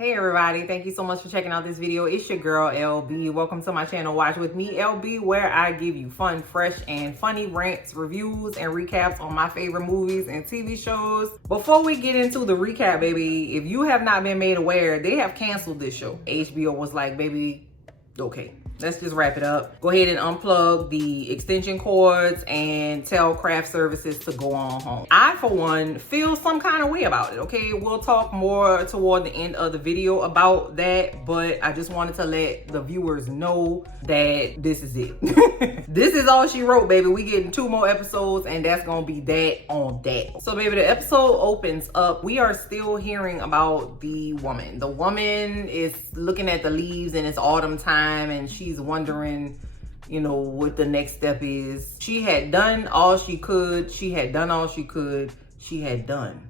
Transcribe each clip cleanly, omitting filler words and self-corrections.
Hey everybody, thank you so much for checking out this video. It's your girl LB. Welcome to my channel Watch With Me LB, where I give you fun, fresh, and funny rants, reviews, and recaps on my favorite movies and TV shows. Before we get into the recap, baby, if you have not been made aware, they have canceled this show. HBO was like, baby, okay, let's just wrap it up. Go ahead and unplug the extension cords and tell craft services to go on home. I, for one, feel some kind of way about it, okay? We'll talk more toward the end of the video about that, but I just wanted to let the viewers know that this is it. This is all she wrote, baby. We getting 2 more episodes, and that's gonna be that on that. So, baby, the episode opens up. We are still hearing about the woman. The woman is looking at the leaves, and it's autumn time, and she's wondering, you know, what the next step is. She had done all she could. She had done all she could. She had done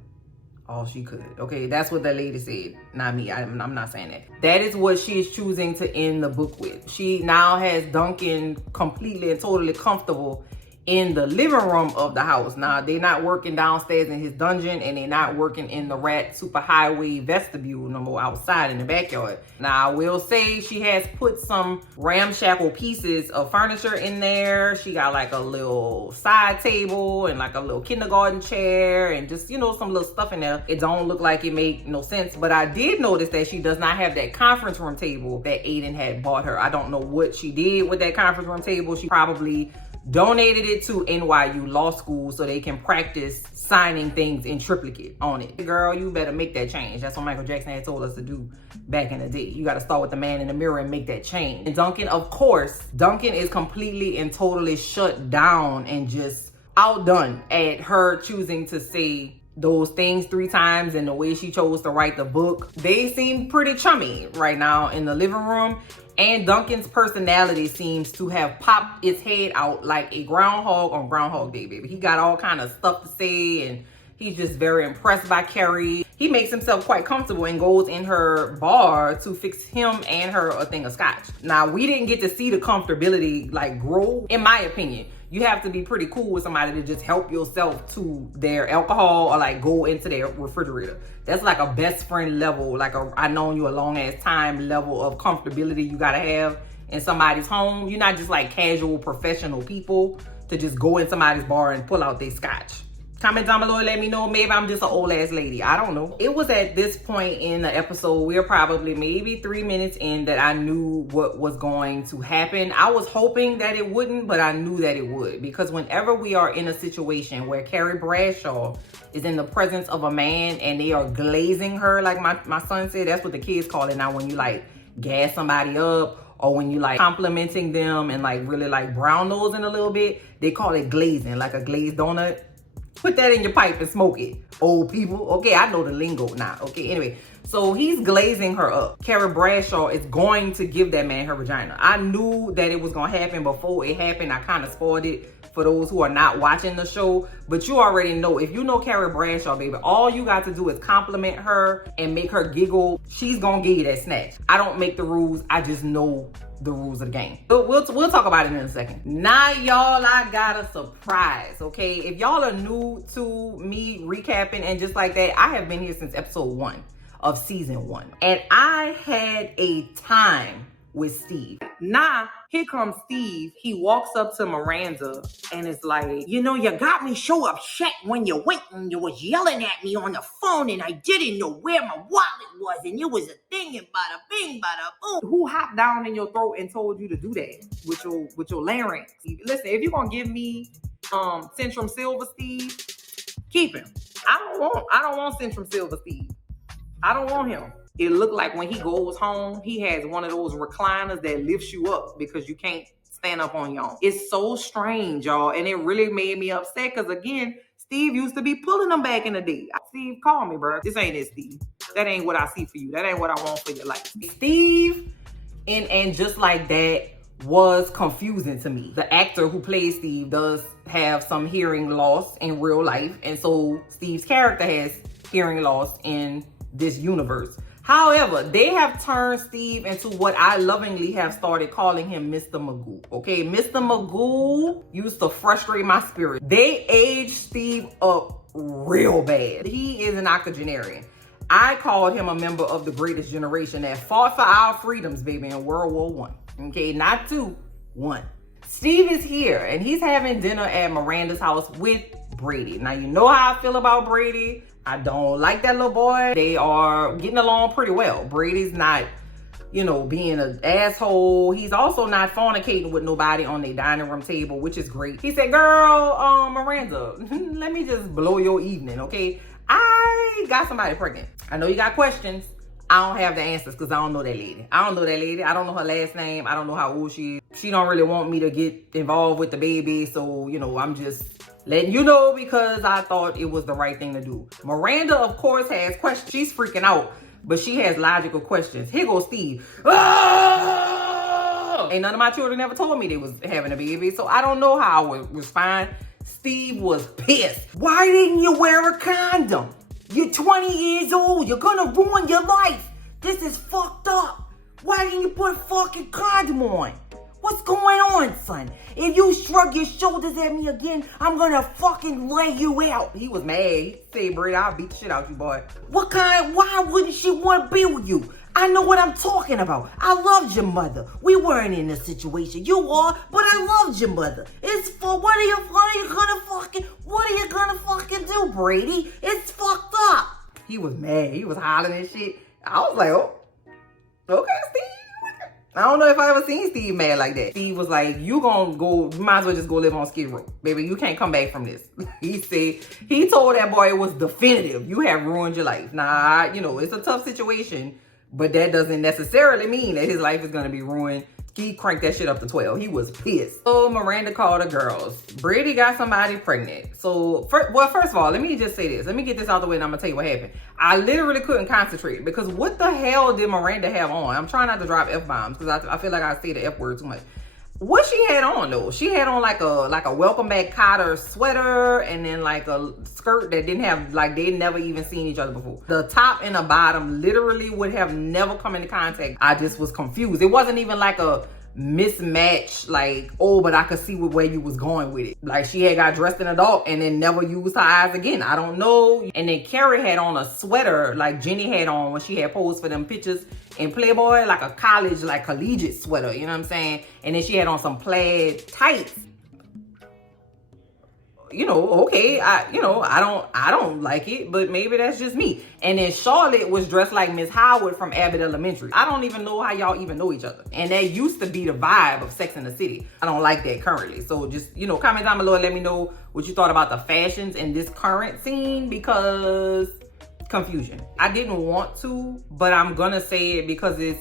all she could. Okay, that's what that lady said, not me. I'm not saying that. That is what she is choosing to end the book with. She now has Duncan completely and totally comfortable in the living room of the house. Now, they're not working downstairs in his dungeon, and they're not working in the rat superhighway vestibule no more, outside in the backyard. Now, I will say she has put some ramshackle pieces of furniture in there. She got like a little side table and like a little kindergarten chair and just, you know, some little stuff in there. It don't look like it make no sense, but I did notice that she does not have that conference room table that Aiden had bought her. I don't know what she did with that conference room table. She probably donated it to NYU Law School so they can practice signing things in triplicate on it. Girl, you better make that change. That's what Michael Jackson had told us to do back in the day. You got to start with the man in the mirror and make that change. And Duncan, of course, Duncan is completely and totally shut down and just outdone at her choosing to say those things 3 times and the way she chose to write the book. They seem pretty chummy right now in the living room. And Duncan's personality seems to have popped its head out like a groundhog on Groundhog Day, baby. He got all kind of stuff to say, and he's just very impressed by Carrie. He makes himself quite comfortable and goes in her bar to fix him and her a thing of scotch. Now, we didn't get to see the comfortability like grow, in my opinion. You have to be pretty cool with somebody to just help yourself to their alcohol or like go into their refrigerator. That's like a best friend level, like a I known you a long ass time level of comfortability you gotta have in somebody's home. You're not just like casual professional people to just go in somebody's bar and pull out their scotch. Comment down below and let me know. Maybe I'm just an old ass lady. I don't know. It was at this point in the episode, we're probably maybe 3 minutes in, that I knew what was going to happen. I was hoping that it wouldn't, but I knew that it would. Because whenever we are in a situation where Carrie Bradshaw is in the presence of a man and they are glazing her, like my son said, that's what the kids call it now, when you like gas somebody up, or when you like complimenting them and like really like brown nosing a little bit, they call it glazing, like a glazed donut. Put that in your pipe and smoke it, old people. Okay, I know the lingo now. Okay, anyway, so he's glazing her up. Carrie Bradshaw is going to give that man her vagina. I knew that it was gonna happen before it happened. I kind of spoiled it for those who are not watching the show, but you already know. If you know Carrie Bradshaw, baby, all you got to do is compliment her and make her giggle. She's gonna give you that snatch. I don't make the rules, I just know the rules of the game. But we'll talk about it in a second. Now, y'all, I got a surprise, okay? If y'all are new to me recapping and just like that, I have been here since episode 1 of season 1. And I had a time with Steve. Now, here comes Steve. He walks up to Miranda and is like, you know, you got me so upset when you went and you was yelling at me on the phone and I didn't know where my wallet was and it was a thing and bada bing, bada boom. Who hopped down in your throat and told you to do that with your larynx? Listen, if you're gonna give me Centrum Silver Steve, keep him. I don't want Centrum Silver Steve. I don't want him. It looked like when he goes home, he has one of those recliners that lifts you up because you can't stand up on your own. It's so strange, y'all. And it really made me upset because, again, Steve used to be pulling them back in the day. Steve, call me, bro. This ain't it, Steve. That ain't what I see for you. That ain't what I want for your life. Steve, and just like that, was confusing to me. The actor who plays Steve does have some hearing loss in real life. And so Steve's character has hearing loss in this universe. However, they have turned Steve into what I lovingly have started calling him Mr. Magoo. Okay, Mr. Magoo used to frustrate my spirit. They aged Steve up real bad. He is an octogenarian. I called him a member of the greatest generation that fought for our freedoms, baby, in World War I. Okay, not 2, 1. Steve is here, and he's having dinner at Miranda's house with Brady. Now, you know how I feel about Brady. I don't like that little boy. They are getting along pretty well. Brady's not, you know, being an asshole. He's also not fornicating with nobody on their dining room table, which is great. He said, girl, Miranda, let me just blow your evening, okay? I got somebody pregnant. I know you got questions. I don't have the answers because I don't know that lady. I don't know that lady. I don't know her last name. I don't know how old she is. She don't really want me to get involved with the baby. So, you know, I'm just letting you know because I thought it was the right thing to do. Miranda, of course, has questions. She's freaking out, but she has logical questions. Here goes Steve. Ah! Ain't none of my children ever told me they was having a baby, so I don't know how I would respond. Steve was pissed. Why didn't you wear a condom? You're 20 years old. You're gonna ruin your life. This is fucked up. Why didn't you put a fucking condom on? What's going on, son? If you shrug your shoulders at me again, I'm gonna fucking lay you out. He was mad. He said, Brady, I'll beat the shit out you, boy. Why wouldn't she want to be with you? I know what I'm talking about. I loved your mother. We weren't in this situation. You are, but I loved your mother. It's for, what are you gonna fucking do, Brady? It's fucked up. He was mad. He was hollering and shit. I was like, oh, okay, Steve. I don't know if I ever seen Steve mad like that. Steve was like, you might as well just go live on Skid Row. Baby, you can't come back from this. He told that boy it was definitive. You have ruined your life. Nah, you know, it's a tough situation, but that doesn't necessarily mean that his life is going to be ruined. He cranked that shit up to 12. He was pissed. So Miranda called the girls. Brady got somebody pregnant. So, first of all, let me just say this. Let me get this out the way and I'm going to tell you what happened. I literally couldn't concentrate because what the hell did Miranda have on? I'm trying not to drop F-bombs because I feel like I say the F word too much. What she had on though? She had on like a welcome back Cotter sweater and then like a skirt that didn't have, like, they'd never even seen each other before. The top and the bottom literally would have never come into contact. I just was confused. It wasn't even like a mismatch, like, oh, but I could see where you was going with it. Like, she had got dressed in a dog and then never used her eyes again. I don't know. And then Carrie had on a sweater like Jenny had on when she had posed for them pictures in Playboy, like a college, like collegiate sweater, you know what I'm saying? And then she had on some plaid tights. You know, okay, I don't like it, but maybe that's just me. And then Charlotte was dressed like Miss Howard from Abbott Elementary. I don't even know how y'all even know each other. And that used to be the vibe of Sex and the City. I don't like that currently. So just, you know, comment down below and let me know what you thought about the fashions in this current scene because confusion. I didn't want to, but I'm gonna say it because it's,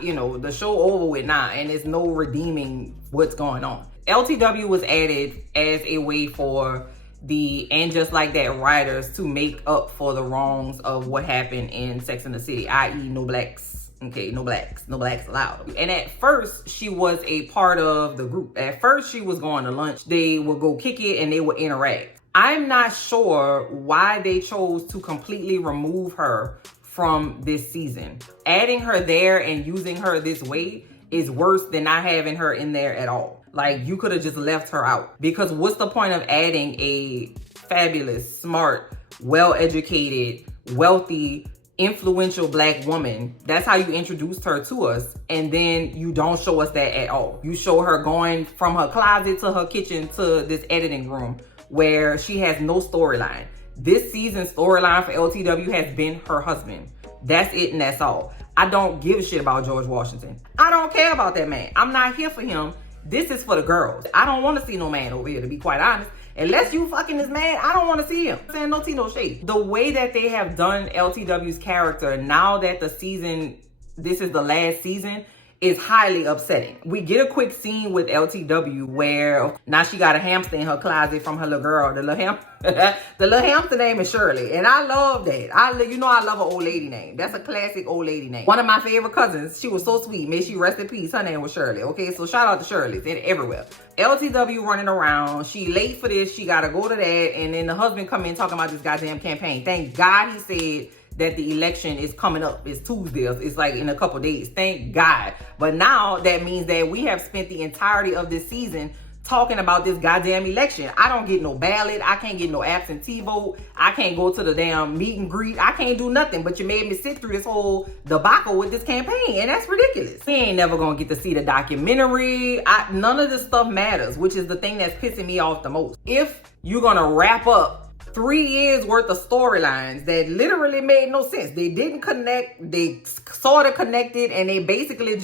you know, the show over with now and there's no redeeming what's going on. LTW was added as a way for the And Just Like That writers to make up for the wrongs of what happened in Sex and the City, i.e. no blacks. Okay, no blacks allowed. And at first, she was a part of the group. At first, she was going to lunch. They would go kick it and they would interact. I'm not sure why they chose to completely remove her from this season. Adding her there and using her this way is worse than not having her in there at all. Like, you could have just left her out. Because what's the point of adding a fabulous, smart, well-educated, wealthy, influential black woman? That's how you introduced her to us. And then you don't show us that at all. You show her going from her closet to her kitchen to this editing room where she has no storyline. This season's storyline for LTW has been her husband. That's it and that's all. I don't give a shit about George Washington. I don't care about that man. I'm not here for him. This is for the girls. I don't want to see no man over here, to be quite honest. Unless you fucking this man, I don't want to see him. I'm saying no tea, no shade. The way that they have done LTW's character, now that this is the last season, is highly upsetting. We get a quick scene with LTW where now she got a hamster in her closet from her little girl. The little hamster name is Shirley. And I love that. You know I love an old lady name. That's a classic old lady name. One of my favorite cousins, she was so sweet. May she rest in peace. Her name was Shirley. Okay, so shout out to Shirley's and everywhere. LTW running around. She late for this. She got to go to that. And then the husband come in talking about this goddamn campaign. Thank God he said that the election is coming up. It's Tuesday. It's like in a couple days. Thank God. But now that means that we have spent the entirety of this season talking about this goddamn election. I don't get no ballot. I can't get no absentee vote. I can't go to the damn meet and greet. I can't do nothing. But you made me sit through this whole debacle with this campaign, and that's ridiculous. We ain't never gonna get to see the documentary. None of this stuff matters, which is the thing that's pissing me off the most. If you're gonna wrap up 3 years worth of storylines that literally made no sense, they didn't connect, they sort of connected, and we basically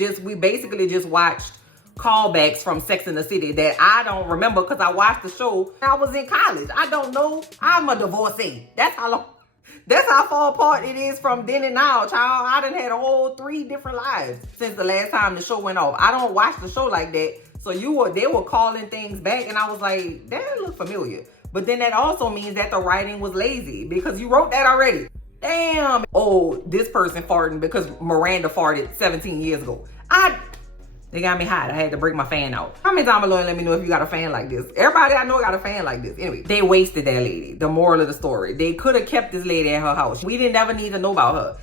just watched callbacks from Sex and the City that I don't remember because I watched the show when I was in college. I don't know. I'm a divorcee. That's how far apart it is from then and now, child. I done had a whole 3 different lives since the last time the show went off. I don't watch the show like that. So they were calling things back, and I was like, that look familiar. But then that also means that the writing was lazy because you wrote that already. Damn. Oh, this person farting because Miranda farted 17 years ago. They got me hot. I had to break my fan out. Comment down below and let me know if you got a fan like this. Everybody I know got a fan like this. Anyway, they wasted that lady. The moral of the story. They could have kept this lady at her house. We didn't ever need to know about her.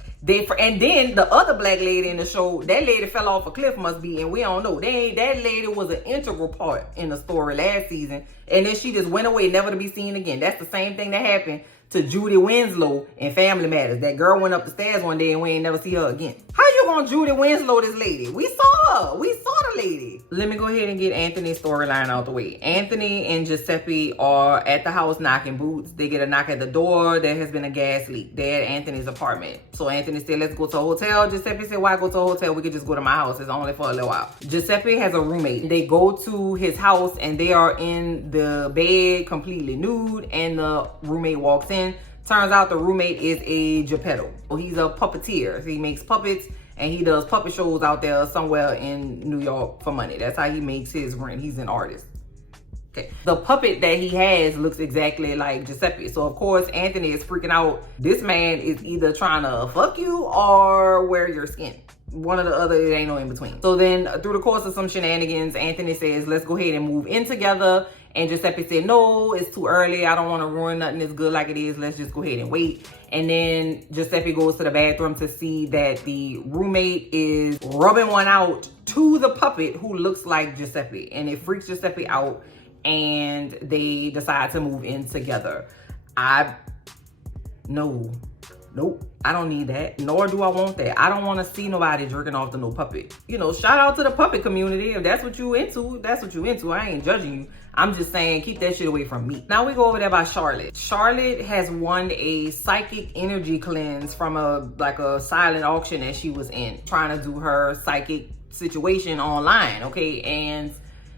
And then the other black lady in the show, that lady fell off a cliff must be, and we don't know. That lady was an integral part in the story last season. And then she just went away, never to be seen again. That's the same thing that happened to Judy Winslow in Family Matters. That girl went up the stairs one day and we ain't never see her again. How you gonna Judy Winslow this lady? We saw her. We saw the lady. Let me go ahead and get Anthony's storyline out the way. Anthony and Giuseppe are at the house knocking boots. They get a knock at the door. There has been a gas leak. They're at Anthony's apartment. So Anthony said, let's go to a hotel. Giuseppe said, why go to a hotel? We could just go to my house. It's only for a little while. Giuseppe has a roommate. They go to his house and they are in the bed completely nude, and the roommate walks in. Turns out the roommate is a Geppetto. He's a puppeteer. He makes puppets and he does puppet shows out there somewhere in New York for money. That's how he makes his rent. He's an artist. Okay. The puppet that he has looks exactly like Giuseppe. So of course, Anthony is freaking out. This man is either trying to fuck you or wear your skin. One or the other, it ain't no in between. So then through the course of some shenanigans, Anthony says, let's go ahead and move in together. And Giuseppe said, no, it's too early. I don't want to ruin nothing that's good like it is. Let's just go ahead and wait. And then Giuseppe goes to the bathroom to see that the roommate is rubbing one out to the puppet who looks like Giuseppe. And it freaks Giuseppe out, and they decide to move in together. Nope, I don't need that, nor do I want that. I don't want to see nobody jerking off to no puppet. You know, shout out to the puppet community. If that's what you into, that's what you into. I ain't judging you. I'm just saying, keep that shit away from me. Now we go over there by Charlotte. Charlotte has won a psychic energy cleanse from a silent auction that she was in, trying to do her psychic situation online, okay? And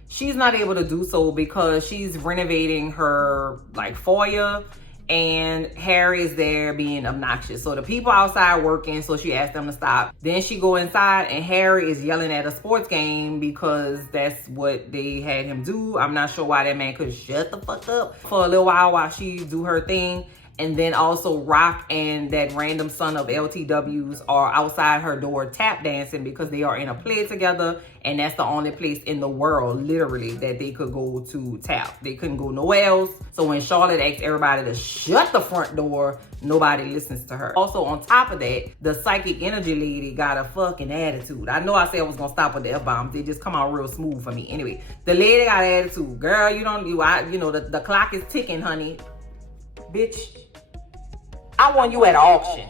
she's not able to do so because she's renovating her foyer, and Harry is there being obnoxious. So the people outside working, so she asked them to stop. Then she go inside and Harry is yelling at a sports game because that's what they had him do. I'm not sure why that man could shut the fuck up for a little while she do her thing. And then also Rock and that random son of LTWs are outside her door tap dancing because they are in a play together. And that's the only place in the world, literally, that they could go to tap. They couldn't go nowhere else. So when Charlotte asked everybody to shut the front door, nobody listens to her. Also, on top of that, the psychic energy lady got a fucking attitude. I know I said I was gonna stop with the F-bombs. They just come out real smooth for me. Anyway, the lady got an attitude. Girl, the clock is ticking, honey. Bitch, I won you at an auction.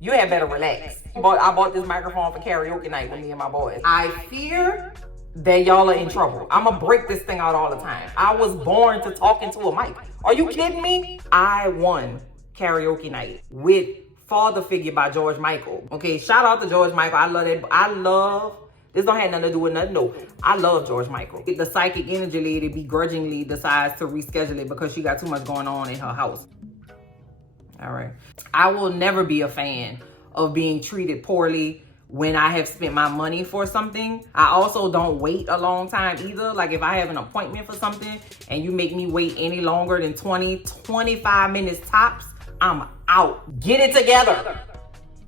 You had better relax. I bought this microphone for karaoke night with me and my boys. I fear that y'all are in trouble. I'm gonna break this thing out all the time. I was born to talk into a mic. Are you kidding me? I won karaoke night with Father Figure by George Michael. Okay, shout out to George Michael. I love that. This don't have nothing to do with nothing. No, I love George Michael. The psychic energy lady begrudgingly decides to reschedule it because she got too much going on in her house. All right. I will never be a fan of being treated poorly when I have spent my money for something. I also don't wait a long time either. Like if I have an appointment for something and you make me wait any longer than 25 minutes tops, I'm out. Get it together.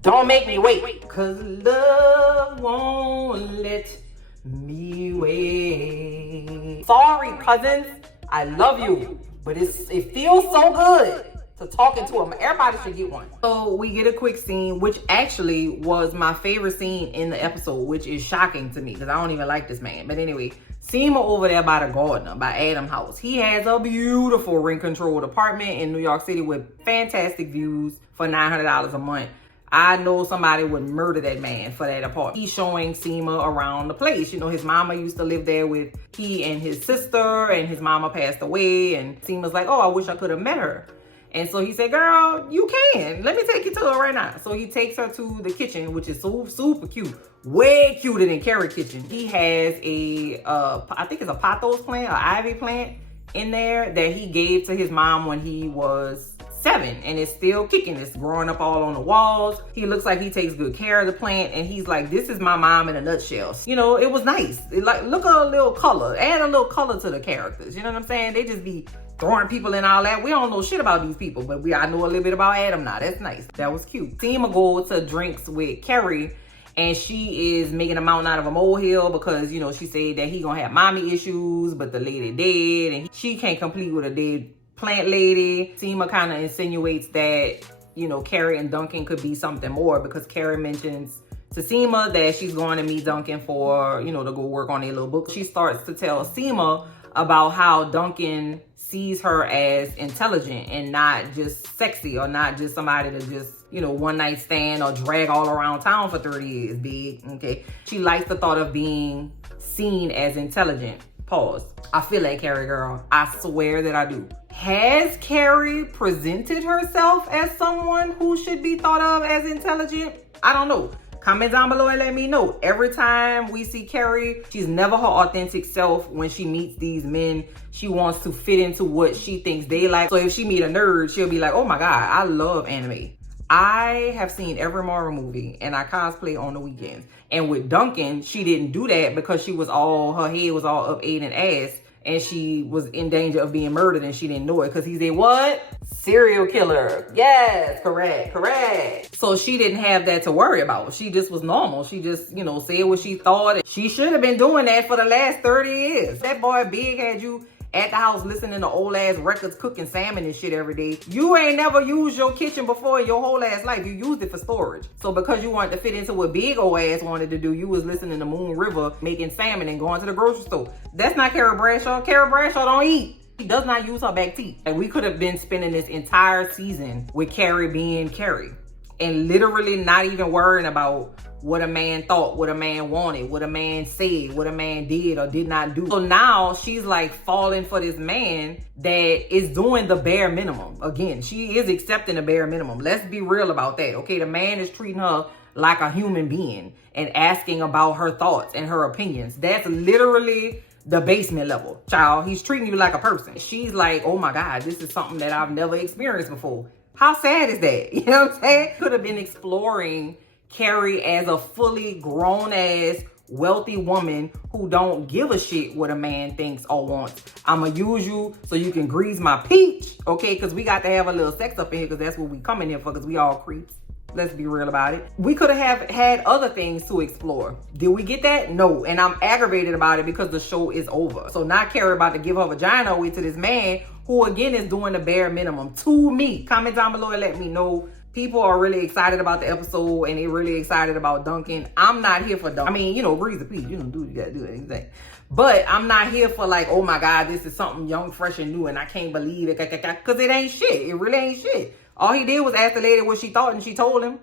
Don't make me wait. Cause love won't let me wait. Sorry, cousins. I love you. But it feels so good to talking to him. Everybody should get one. So we get a quick scene, which actually was my favorite scene in the episode, which is shocking to me because I don't even like this man. But anyway, Sema over there by the gardener, by Adam's house. He has a beautiful rent-controlled apartment in New York City with fantastic views for $900 a month. I know somebody would murder that man for that apartment. He's showing Sema around the place. You know, his mama used to live there with he and his sister, and his mama passed away, and Sema's like, oh, I wish I could have met her. And so he said, girl, you can. Let me take you to her right now. So he takes her to the kitchen, which is so super cute. Way cuter than Carrie's kitchen. He has a, I think it's a pothos plant, an ivy plant in there that he gave to his mom when he was 7, and it's still kicking. It's growing up all on the walls. He looks like he takes good care of the plant, and he's like, this is my mom in a nutshell. You know, it was nice. Like, look at a little color. Add a little color to the characters. You know what I'm saying? They just be throwing people in all that. We don't know shit about these people, but I know a little bit about Adam now. That's nice. That was cute. Sema go to drinks with Carrie, and she is making a mountain out of a molehill because, you know, she said that he gonna have mommy issues, but the lady dead, and she can't complete with a dead plant lady. Sema kind of insinuates that, you know, Carrie and Duncan could be something more because Carrie mentions to Sema that she's going to meet Duncan for, you know, to go work on their little book. She starts to tell Sema about how Duncan sees her as intelligent and not just sexy, or not just somebody to just, you know, one night stand or drag all around town for 30 years, big, okay? She likes the thought of being seen as intelligent. Pause. I feel like Carrie, girl. I swear that I do. Has Carrie presented herself as someone who should be thought of as intelligent? I don't know. Comment down below and let me know. Every time we see Carrie, she's never her authentic self. When she meets these men, she wants to fit into what she thinks they like. So if she meet a nerd, she'll be like, oh my God, I love anime. I have seen every Marvel movie, and I cosplay on the weekends. And with Duncan, she didn't do that because her head was all up Aiden's ass, and she was in danger of being murdered, and she didn't know it because he's a what? Serial killer. Yes, correct. So she didn't have that to worry about. She just was normal. She just, you know, said what she thought. She should have been doing that for the last 30 years. That boy Big had you at the house listening to old ass records, cooking salmon and shit every day. You ain't never used your kitchen before in your whole ass life. You used it for storage. So because you wanted to fit into what Big old ass wanted to do, you was listening to Moon River, making salmon and going to the grocery store. That's not Carrie Bradshaw. Carrie Bradshaw don't eat. She does not use her back teeth. And we could have been spending this entire season with Carrie being Carrie and literally not even worrying about what a man thought, what a man wanted, what a man said, what a man did or did not do. So now she's like falling for this man that is doing the bare minimum. Again, she is accepting the bare minimum. Let's be real about that, okay? The man is treating her like a human being and asking about her thoughts and her opinions. That's literally the basement level, child. He's treating you like a person. She's like, oh my God, this is something that I've never experienced before. How sad is that? You know what I'm saying? Could have been exploring Carrie as a fully grown ass wealthy woman who don't give a shit what a man thinks or wants. I'ma use you so you can grease my peach, okay? Because we got to have a little sex up in here because that's what we come in here for, because we all creeps. Let's be real about it. We could have had other things to explore. Did we get that? No. And I'm aggravated about it because the show is over. So now Carrie about to give her vagina away to this man who again is doing the bare minimum to me. Comment down below and let me know. People are really excited about the episode and they're really excited about Duncan. I'm not here for Duncan. I mean, you know, breathe the peace. You know, do what you gotta do, anything. But I'm not here for like, oh my God, this is something young, fresh, and new, and I can't believe it. Because it ain't shit. It really ain't shit. All he did was ask the lady what she thought, and she told him.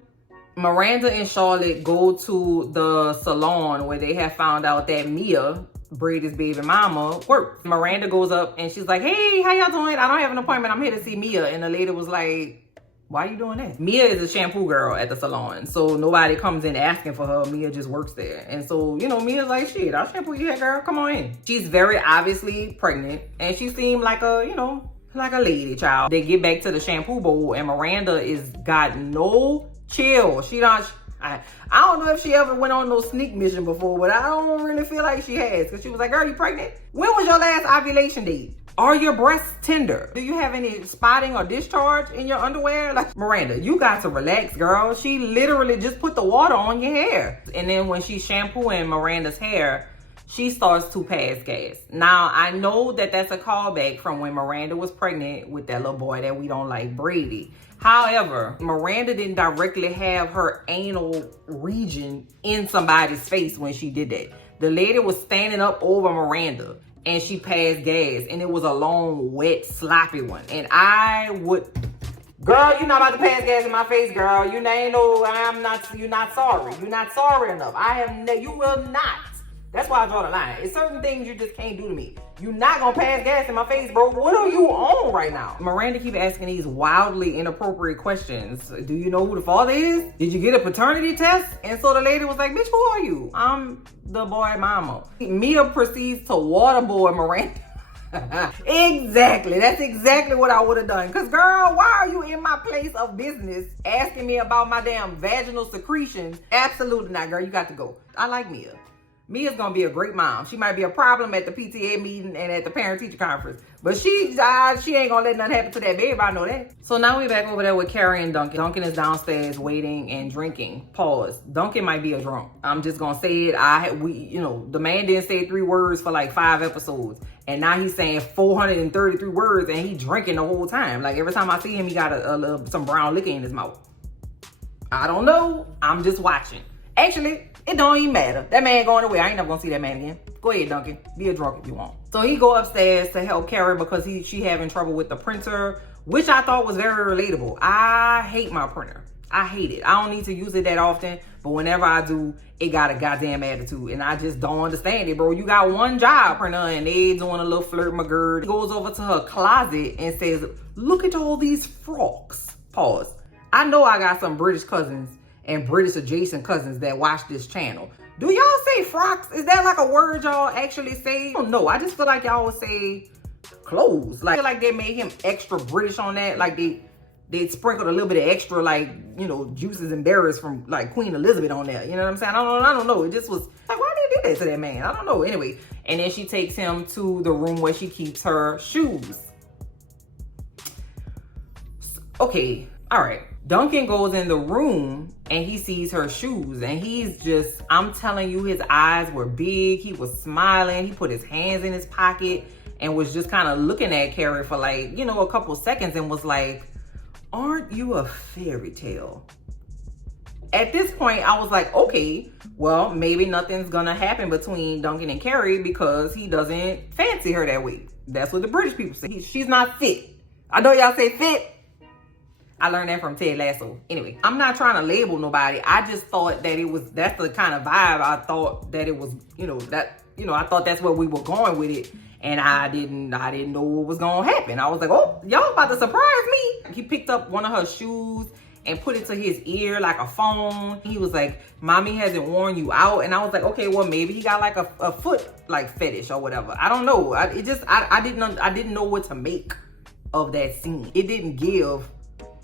Miranda and Charlotte go to the salon where they have found out that Mia, Brady's baby mama, worked. Miranda goes up and she's like, hey, how y'all doing? I don't have an appointment. I'm here to see Mia. And the lady was like, why are you doing that? Mia is a shampoo girl at the salon. So nobody comes in asking for her. Mia just works there. And so, you know, Mia's like, shit, I'll shampoo your hair, girl. Come on in. She's very obviously pregnant. And she seemed like a, you know, like a lady child. They get back to the shampoo bowl and Miranda is got no chill. She don't, I don't know if she ever went on no sneak mission before, but I don't really feel like she has. Because she was like, girl, you pregnant? When was your last ovulation date? Are your breasts tender? Do you have any spotting or discharge in your underwear? Like, Miranda, you got to relax, girl. She literally just put the water on your hair. And then when she's shampooing Miranda's hair, she starts to pass gas. Now, I know that that's a callback from when Miranda was pregnant with that little boy that we don't like, Brady. However, Miranda didn't directly have her anal region in somebody's face when she did that. The lady was standing up over Miranda and she passed gas, and it was a long, wet, sloppy one. And I would... Girl, you're not about to pass gas in my face, girl. You ain't no, you're not sorry. You're not sorry enough. You will not. That's why I draw the line. It's certain things you just can't do to me. You're not gonna pass gas in my face, bro. What are you on right now? Miranda keep asking these wildly inappropriate questions. Do you know who the father is? Did you get a paternity test? And so the lady was like, bitch, who are you? I'm the boy mama. Mia proceeds to waterboard Miranda. Exactly. That's exactly what I would have done. Because, girl, why are you in my place of business asking me about my damn vaginal secretions? Absolutely not, girl. You got to go. I like Mia. Mia's gonna be a great mom. She might be a problem at the PTA meeting and at the parent-teacher conference, but she ain't gonna let nothing happen to that baby. I know that. So now we back over there with Carrie and Duncan. Duncan is downstairs waiting and drinking. Pause. Duncan might be a drunk. I'm just gonna say it. The man didn't say 3 words for like 5 episodes, and now he's saying 433 words, and he drinking the whole time. Like every time I see him, he got some brown liquor in his mouth. I don't know. I'm just watching. Actually, it don't even matter. That man going away. I ain't never gonna see that man again. Go ahead, Duncan. Be a drunk if you want. So he go upstairs to help Carrie because she having trouble with the printer, which I thought was very relatable. I hate my printer. I hate it. I don't need to use it that often, but whenever I do, it got a goddamn attitude, and I just don't understand it, bro. You got one job, printer, and they doing a little flirt McGird. He goes over to her closet and says, look at all these frocks. Pause. I know I got some British cousins and British adjacent cousins that watch this channel. Do y'all say frocks? Is that like a word y'all actually say? I don't know. I just feel like y'all would say clothes. Like, I feel like they made him extra British on that. Like they sprinkled a little bit of extra, like, juices and berries from like Queen Elizabeth on there. You know what I'm saying? I don't know. It just was like, why did they do that to that man? I don't know. Anyway, and then she takes him to the room where she keeps her shoes. Okay, all right. Duncan goes in the room and he sees her shoes, and he's just, I'm telling you, his eyes were big. He was smiling. He put his hands in his pocket and was just kind of looking at Carrie for like, a couple seconds and was like, aren't you a fairy tale? At this point, I was like, okay, well, maybe nothing's gonna happen between Duncan and Carrie because he doesn't fancy her that way. That's what the British people say. She's not fit. I know y'all say fit. I learned that from Ted Lasso. Anyway, I'm not trying to label nobody. I just thought that that's the kind of vibe I thought that it was, I thought that's where we were going with it. And I didn't know what was gonna happen. I was like, oh, y'all about to surprise me. He picked up one of her shoes and put it to his ear like a phone. He was like, mommy hasn't worn you out. And I was like, okay, well, maybe he got like a foot like fetish or whatever. I don't know. I didn't know what to make of that scene. It didn't give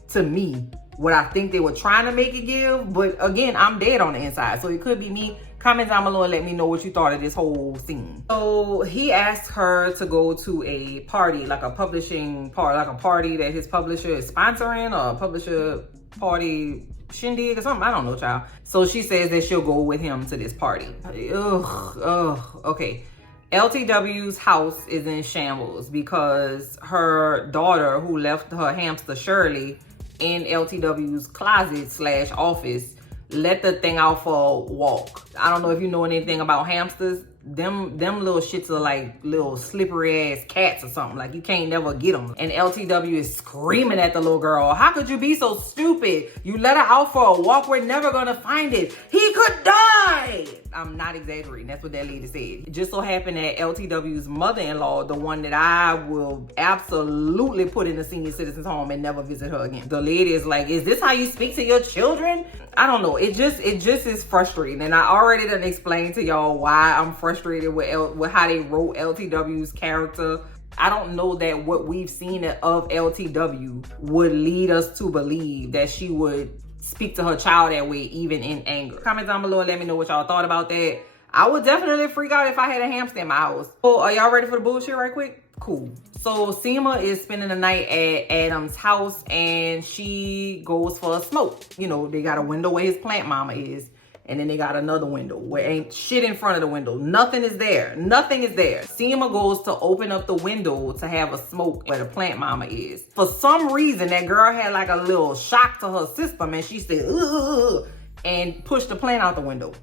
to me what I think they were trying to make it give, but again, I'm dead on the inside, so it could be me. Comment down below and let me know what you thought of this whole scene. So he asked her to go to a party, like a publishing party, like a party that his publisher is sponsoring, or a publisher party shindig or something. I don't know, child. So she says that she'll go with him to this party. Okay. LTW's house is in shambles because her daughter, who left her hamster Shirley in LTW's closet / office, let the thing out for a walk. I don't know if you know anything about hamsters. Them little shits are like little slippery ass cats or something. Like, you can't never get them. And LTW is screaming at the little girl. How could you be so stupid? You let her out for a walk. We're never gonna find it. He could die. I'm not exaggerating. That's what that lady said. It just so happened that LTW's mother-in-law, the one that I will absolutely put in a senior citizen's home and never visit her again. The lady is like, is this how you speak to your children? I don't know. It just is frustrating. And I already done explained to y'all why I'm frustrated with how they wrote LTW's character. I don't know that what we've seen of LTW would lead us to believe that she would speak to her child that way, even in anger. Comment down below and let me know what y'all thought about that. I would definitely freak out if I had a hamster in my house. So are y'all ready for the bullshit right quick? Cool. So Sema is spending the night at Adam's house and she goes for a smoke. They got a window where his plant mama is. and then they got another window where ain't shit in front of the window. Nothing is there. Nothing is there. Sema goes to open up the window to have a smoke where the plant mama is. For some reason, that girl had like a little shock to her system, and she said, ugh, and pushed the plant out the window.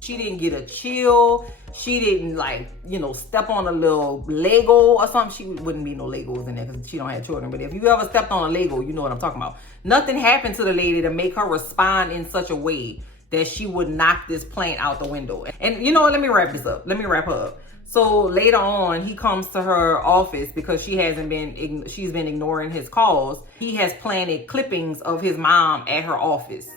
She didn't get a chill. She didn't, like, you know, step on a little Lego or something. She wouldn't be no Legos in there because she don't have children. But if you ever stepped on a Lego, you know what I'm talking about. Nothing happened to the lady to make her respond in such a way that she would knock this plant out the window. And you know what? Let me wrap this up. Let me wrap her up. So later on, he comes to her office because she's been ignoring his calls. He has planted clippings of his mom at her office.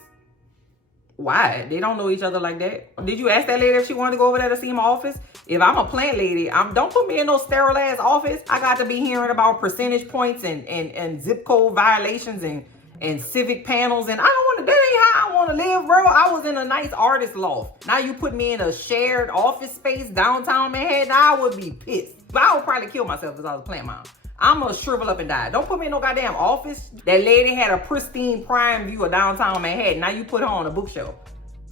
Why? They don't know each other like that. Did you ask that lady if she wanted to go over there to see my office? If I'm a plant lady, don't put me in no sterile ass office. I got to be hearing about percentage points and zip code violations and civic panels. And I don't want to, that ain't how I want to live, bro. I was in a nice artist loft. Now you put me in a shared office space downtown Manhattan, I would be pissed. But I would probably kill myself if I was a plant mom. I'm gonna shrivel up and die. Don't put me in no goddamn office. That lady had a pristine prime view of downtown Manhattan. Now you put her on a bookshelf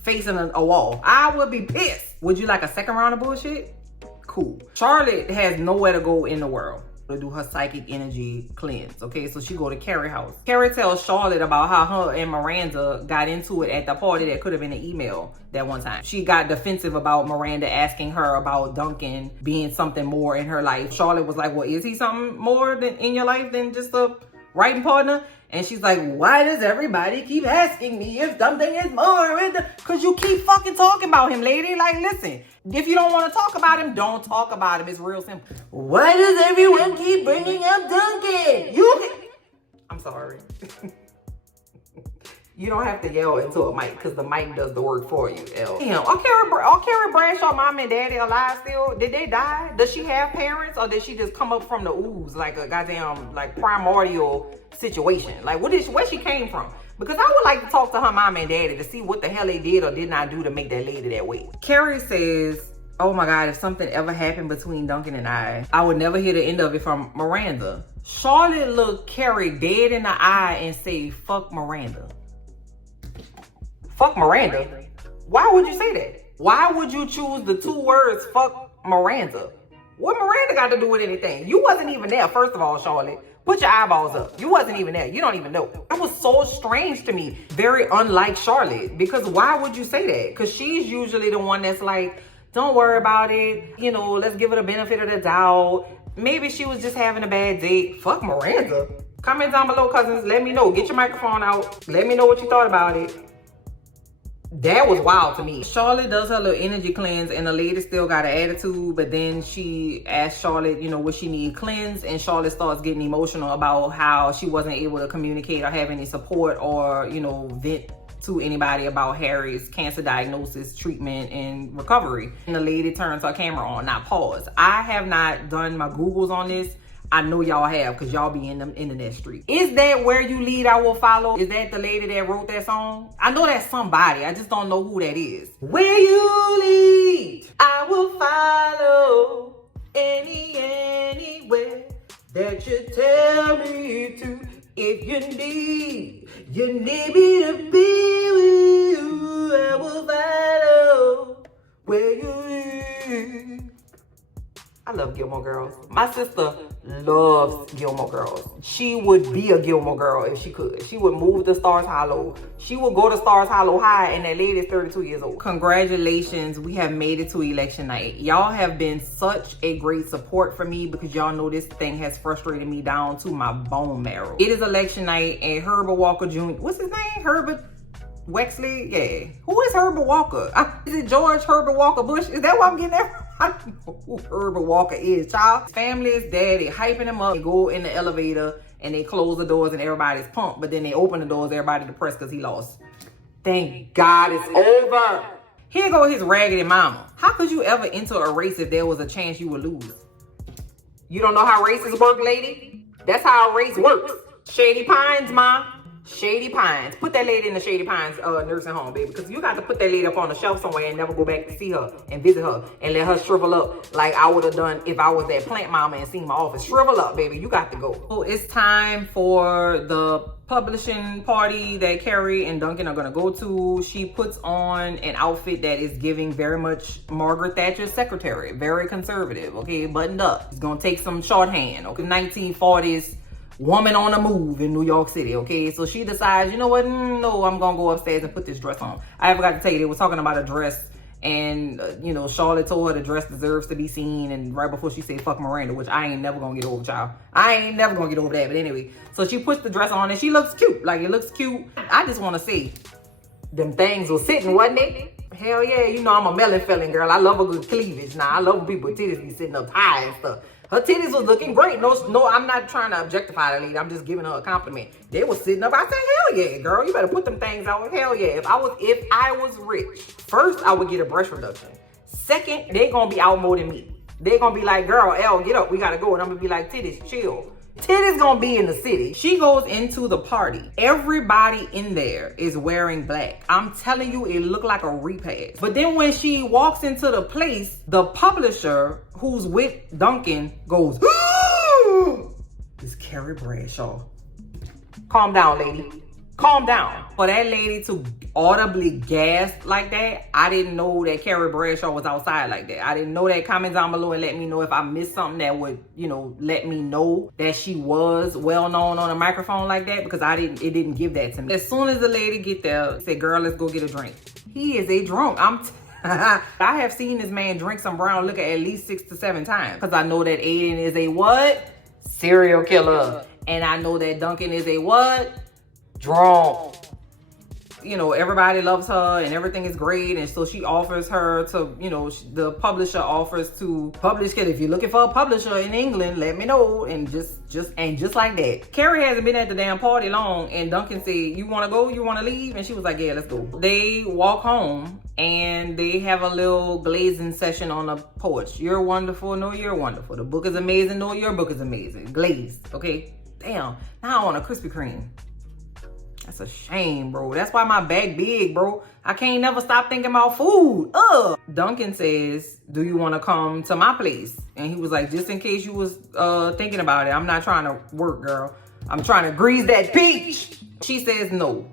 facing a wall. I would be pissed. Would you like a second round of bullshit? Cool. Charlotte has nowhere to go in the world to do her psychic energy cleanse. Okay, so she go to Carrie's house. Carrie tells Charlotte about how her and Miranda got into it at the party that could have been an email that one time. She got defensive about Miranda asking her about Duncan being something more in her life. Charlotte was like, well, is he something more in your life than just a writing partner? And she's like, why does everybody keep asking me if something is more? Because you keep fucking talking about him, lady. Like, listen, if you don't want to talk about him, don't talk about him. It's real simple. Why does everyone keep bringing up Duncan? I'm sorry. You don't have to yell into a mic because the mic does the work for you, L. Damn, are Carrie Bradshaw mom and daddy alive still? Did they die? Does she have parents, or did she just come up from the ooze like a goddamn like primordial situation? Like where she came from? Because I would like to talk to her mom and daddy to see what the hell they did or did not do to make that lady that way. Carrie says, oh my God, if something ever happened between Duncan and I would never hear the end of it from Miranda. Charlotte looked Carrie dead in the eye and say, fuck Miranda. Fuck Miranda? Why would you say that? Why would you choose the two words, fuck Miranda? What Miranda got to do with anything? You wasn't even there, first of all, Charlotte. Put your eyeballs up. You wasn't even there. You don't even know. That was so strange to me. Very unlike Charlotte. Because why would you say that? Because she's usually the one that's like, don't worry about it. You know, let's give it a benefit of the doubt. Maybe she was just having a bad date. Fuck Miranda. Comment down below, cousins. Let me know. Get your microphone out. Let me know what you thought about it. That was wild to me. Charlotte does her little energy cleanse and the lady still got an attitude, but then she asked Charlotte, you know, what she need cleansed, and Charlotte starts getting emotional about how she wasn't able to communicate or have any support or, you know, vent to anybody about Harry's cancer diagnosis, treatment, and recovery. And the lady turns her camera on. Now pause. I have not done my Googles on this. I know y'all have because y'all be in them internet streets. Is that Where You Lead, I Will Follow? Is that the lady that wrote that song? I know that's somebody. I just don't know who that is. Where you lead, I will follow anywhere that you tell me to. If you need me to be with you, I will follow where you lead. I love Gilmore Girls. My sister loves Gilmore Girls. She would be a Gilmore Girl if she could. She would move to Stars Hollow. She would go to Stars Hollow High, and that lady is 32 years old. Congratulations, we have made it to election night. Y'all have been such a great support for me because y'all know this thing has frustrated me down to my bone marrow. It is election night, and Herbert Walker Jr., what's his name? Herbert Wexley? Yeah. Who is Herbert Walker? Is it George Herbert Walker Bush? Is that what I'm getting at? I don't know who Herbert Walker is, child. His family is dead. They hyping him up. They go in the elevator and they close the doors and everybody's pumped. But then they open the doors, everybody depressed because he lost. Thank God it's over. Here go his raggedy mama. How could you ever enter a race if there was a chance you would lose? You don't know how races work, lady? That's how a race works. Shady Pines, ma. Shady Pines. Put that lady in the Shady Pines nursing home, baby. Because you got to put that lady up on the shelf somewhere and never go back to see her and visit her and let her shrivel up like I would have done if I was that plant mama and seen my office. Shrivel up, baby. You got to go. So it's time for the publishing party that Carrie and Duncan are gonna go to. She puts on an outfit that is giving very much Margaret Thatcher's secretary. Very conservative, okay? Buttoned up. It's gonna take some shorthand, okay? 1940s woman on the move in New York City, okay? So she decides, you know what? No, I'm gonna go upstairs and put this dress on. I forgot to tell you, they were talking about a dress, and you know, Charlotte told her the dress deserves to be seen, and right before she said fuck Miranda, which I ain't never gonna get over, child. I ain't never gonna get over that. But anyway, so she puts the dress on and she looks cute. Like, it looks cute. I just want to say, them things was sitting, wasn't they? Hell yeah, you know I'm a melon felon girl. I love a good cleavage. Now I love when people with titties be sitting up high and stuff. Her titties was looking great. No, I'm not trying to objectify the lady. I'm just giving her a compliment. They was sitting up. I said, hell yeah, girl. You better put them things on. Hell yeah. If I was rich, first I would get a breast reduction. Second, they gonna be out more than me. They gonna be like, girl, L, get up. We gotta go. And I'm gonna be like, titties, chill. Titties gonna be in the city. She goes into the party. Everybody in there is wearing black. I'm telling you, it looked like a repast. But then when she walks into the place, the publisher who's with Duncan goes, it's Carrie Bradshaw. Calm down, lady. Calm down. For that lady to audibly gasp like that, I didn't know that Carrie Bradshaw was outside like that. I didn't know that. Comment down below and let me know if I missed something that would, you know, let me know that she was well known on a microphone like that, because it didn't give that to me. As soon as the lady get there, say, girl, let's go get a drink. He is a drunk. I have seen this man drink some brown liquor at least 6 to 7 times, because I know that Aiden is a what? Serial killer. And I know that Duncan is a what? Drunk. You know, everybody loves her and everything is great, and so she offers her to, you know, the publisher offers to publish it. If you're looking for a publisher in England, let me know. And just like that, Carrie hasn't been at the damn party long, and Duncan said, you want to go, you want to leave? And she was like, yeah, let's go. They walk home and they have a little glazing session on the porch. You're wonderful. No, you're wonderful. The book is amazing. No, your book is amazing. Glazed. Okay, damn, now I want a Krispy Kreme. That's a shame, bro. That's why my bag big, bro. I can't never stop thinking about food. Ugh. Duncan says, do you want to come to my place? And he was like, just in case you was thinking about it. I'm not trying to work, girl. I'm trying to grease that peach. She says no.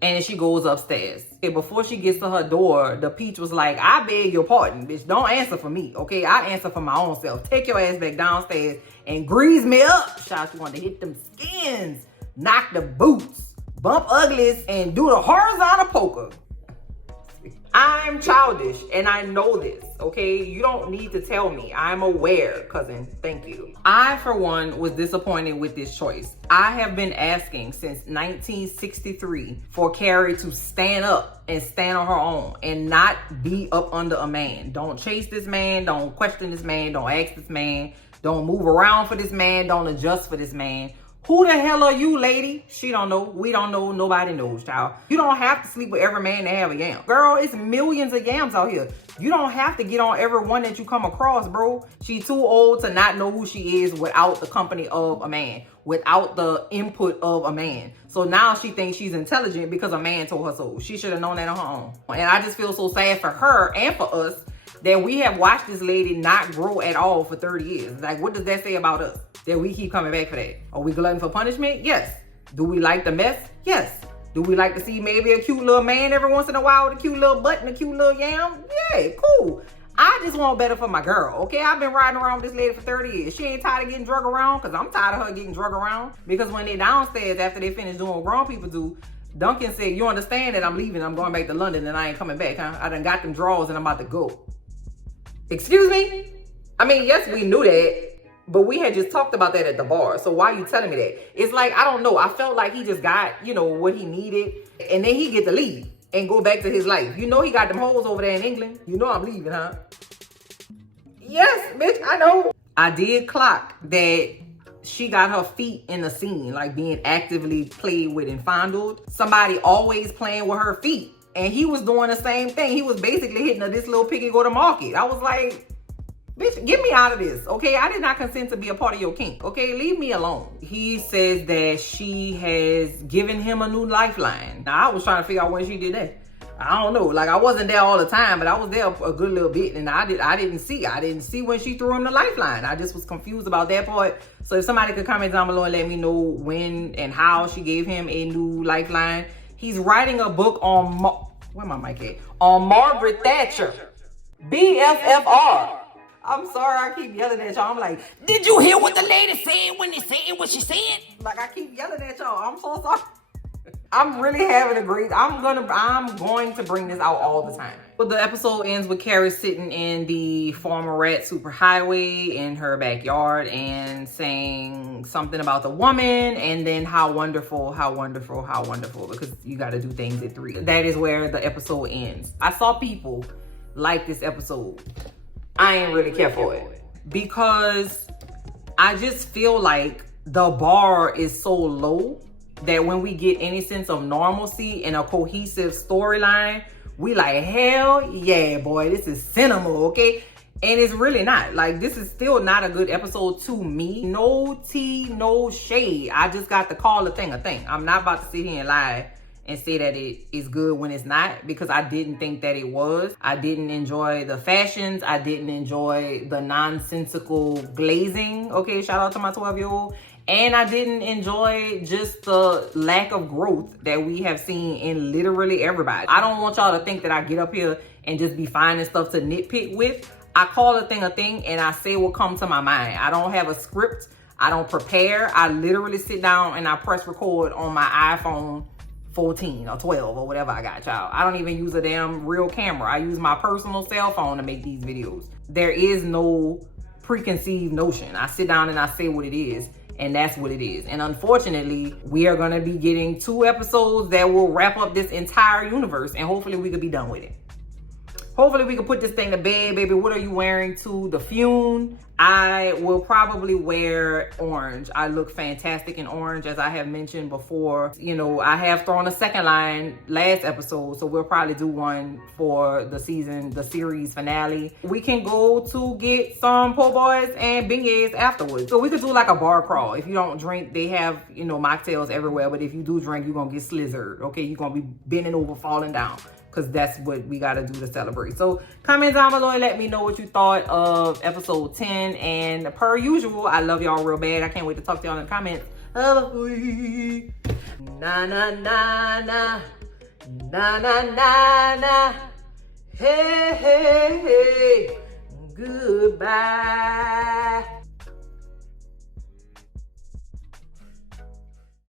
And she goes upstairs. And before she gets to her door, the peach was like, I beg your pardon, bitch. Don't answer for me, okay? I answer for my own self. Take your ass back downstairs and grease me up. Shout, you want to hit them skins, knock the boots, bump uglies, and do the horizontal poker. I'm childish and I know this, okay? You don't need to tell me. I'm aware, cousin. Thank you. I, for one, was disappointed with this choice. I have been asking since 1963 for Carrie to stand up and stand on her own and not be up under a man. Don't chase this man. Don't question this man. Don't ask this man. Don't move around for this man. Don't adjust for this man. Who the hell are you, lady? She don't know. We don't know. Nobody knows, child. You don't have to sleep with every man to have a yam. Girl, it's millions of yams out here. You don't have to get on every one that you come across, bro. She's too old to not know who she is without the company of a man, without the input of a man. So now she thinks she's intelligent because a man told her so. She should have known that on her own. And I just feel so sad for her and for us that we have watched this lady not grow at all for 30 years. Like, what does that say about us? That we keep coming back for that? Are we glutton for punishment? Yes. Do we like the mess? Yes. Do we like to see maybe a cute little man every once in a while with a cute little butt and a cute little yam? Yeah, cool. I just want better for my girl, okay? I've been riding around with this lady for 30 years. She ain't tired of getting drug around, because I'm tired of her getting drug around. Because when they downstairs, after they finish doing what grown people do, Duncan said, you understand that I'm leaving, I'm going back to London and I ain't coming back, huh? I done got them drawers and I'm about to go. Excuse me? I mean, yes, we knew that, but we had just talked about that at the bar. So why are you telling me that? It's like, I don't know. I felt like he just got, you know, what he needed, and then he get to leave and go back to his life. You know he got them hoes over there in England. You know I'm leaving, huh? Yes, bitch, I know. I did clock that she got her feet in the scene, like being actively played with and fondled. Somebody always playing with her feet. And he was doing the same thing. He was basically hitting her, this little piggy go to market. I was like, Bitch, get me out of this, okay? I did not consent to be a part of your kink, okay? Leave me alone. He says that she has given him a new lifeline. Now, I was trying to figure out when she did that. I don't know. Like, I wasn't there all the time, but I was there a good little bit, and I didn't see when she threw him the lifeline. I just was confused about that part. So if somebody could comment down below and let me know when and how she gave him a new lifeline. He's writing a book on, where my mic at? On Margaret Thatcher. BFFR. I'm sorry I keep yelling at y'all. I'm like, did you hear what the lady said when they said what she said? Like, I keep yelling at y'all. I'm so sorry. I'm really having a great, I'm going to bring this out all the time. But the episode ends with Carrie sitting in the former rat superhighway in her backyard and saying something about the woman, and then how wonderful, because you got to do things at 3. That is where the episode ends. I saw people like this episode. I ain't really care for it because I just feel like the bar is so low that when we get any sense of normalcy and a cohesive storyline, we like, hell yeah, boy, this is cinema, okay? And it's really not. Like, this is still not a good episode to me. No tea, no shade. I just got to call a thing a thing. I'm not about to sit here and lie and say that it is good when it's not, because I didn't think that it was. I didn't enjoy the fashions. I didn't enjoy the nonsensical glazing. Okay, shout out to my 12-year-old. And I didn't enjoy just the lack of growth that we have seen in literally everybody. I don't want y'all to think that I get up here and just be finding stuff to nitpick with. I call a thing and I say what comes to my mind. I don't have a script. I don't prepare. I literally sit down and I press record on my iPhone 14 or 12 or whatever I got, y'all. I don't even use a damn real camera. I use my personal cell phone to make these videos. There is no preconceived notion. I sit down and I say what it is, and that's what it is. And unfortunately, we are gonna be getting 2 episodes that will wrap up this entire universe, and hopefully we could be done with it. Hopefully we can put this thing to bed, baby. What are you wearing to the funeral? I will probably wear orange. I look fantastic in orange, as I have mentioned before. You know, I have thrown a second line last episode, so we'll probably do one for the series finale. We can go to get some po' boys and beignets afterwards. So we could do like a bar crawl. If you don't drink, they have, you know, mocktails everywhere. But if you do drink, you're gonna get slizzard, okay? You're gonna be bending over, falling down, because that's what we got to do to celebrate. So comment down below and let me know what you thought of episode 10. And per usual, I love y'all real bad. I can't wait to talk to y'all in the comments. Na na na na, na na na na, hey hey hey, goodbye.